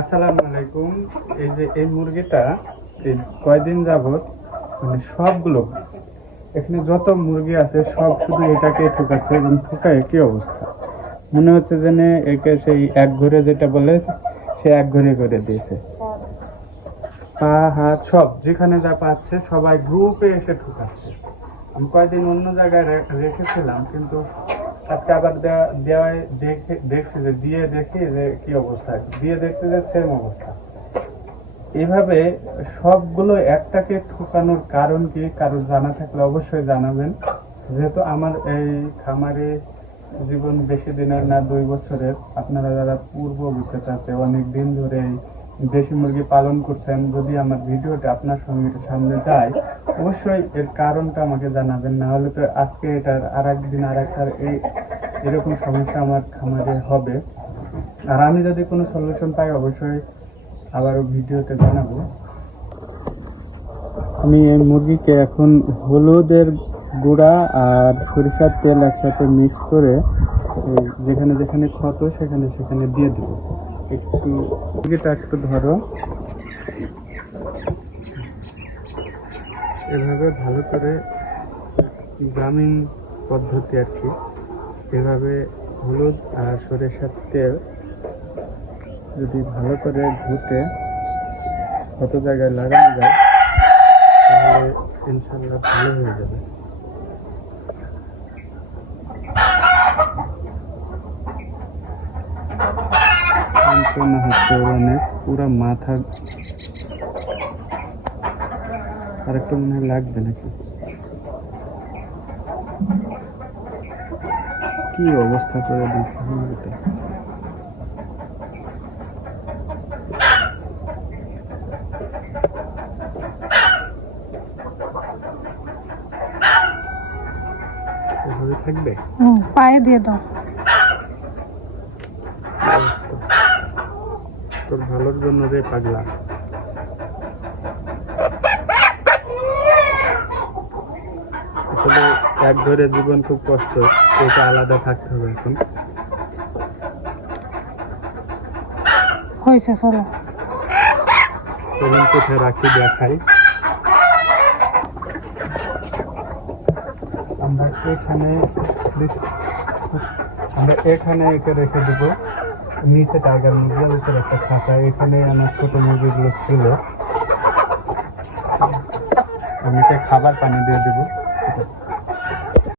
আসসালামু আলাইকুম। এই যে এই মুরগিটা এই কয়দিন যাবত মানে সবগুলো এখানে যত মুরগি আছে সব শুধু এটাকে ঠুকাচ্ছে এবং ঠুকায় কি অবস্থা, মনে হচ্ছে যেন একে সেই এক ঘরে যেটা বলে সে এক ঘরে করে দিয়েছে। পা হাত সব যেখানে যা পাচ্ছে সবাই গ্রুপে এসে ঠুকাচ্ছে। আমি কয়দিন অন্য জায়গায় রেখেছিলাম, কিন্তু আজকে আবার দেওয়ায় দেখছি যে দিয়ে দেখি যে কি অবস্থা, দিয়ে দেখছি যে সেম অবস্থা। এইভাবে সবগুলো একটাকে ঠুকানোর কারণ কি কারোর জানা থাকলে অবশ্যই জানাবেন। যেহেতু আমার এই খামারে জীবন বেশি দিনের না, 2 বছরের। আপনারা যারা পূর্ব অভিজ্ঞতা আছে, অনেক দিন ধরে এই দেশি মুরগি পালন করছেন, যদি আমার ভিডিওটা আপনার সামনে যায় অবশ্যই এর কারণটা আমাকে জানাবেন। না হলে তো আজকে এটার আর একদিন আর একটা এরকম সমস্যা আমার খামারে হবে। আর আমি যদি কোনো সলিউশন পাই অবশ্যই আবারও ভিডিওতে জানাবো। আমি এই মুরগিকে এখন হলুদের গুঁড়া আর সরিষার তেল একসাথে মিক্স করে যেখানে যেখানে ক্ষত সেখানে সেখানে দিয়ে দেব। একটু মুরগিটা একটু ধরো, এভাবে ভালো করে গ্রামীণ পদ্ধতি আর কি, এভাবে হলুদ আর সরিষার তেল যদি ভালো করে ঘুটে কত জায়গায় লাগানো যায় তাহলে ইনশাল্লাহ ভালো হয়ে যাবে। যন্ত্রণা হচ্ছে অনেক, পুরো মাথা। আর একটু মনে হয় লাগবে নাকি, কি অবস্থা করে দিয়েছে মুরগিটা। এভাবে থাকবে, পায়ে দিয়ে দাও। তোর ভালোর জন্য রে পাগলা। আসলে এক ধরে জীবন খুব কষ্ট, এটা আলাদা থাকতে হবে এখন। হয়েছে, চলো চলুন কোথায় রাখি দেখাই। আমরা এখানে একে রেখে দেবো। নিচে টাইগার মুরগির উপর একটা খাঁচা, এখানে আমার ছোট মুরগিগুলো ছিল। আমি খাবার পানি দিয়ে দেবো।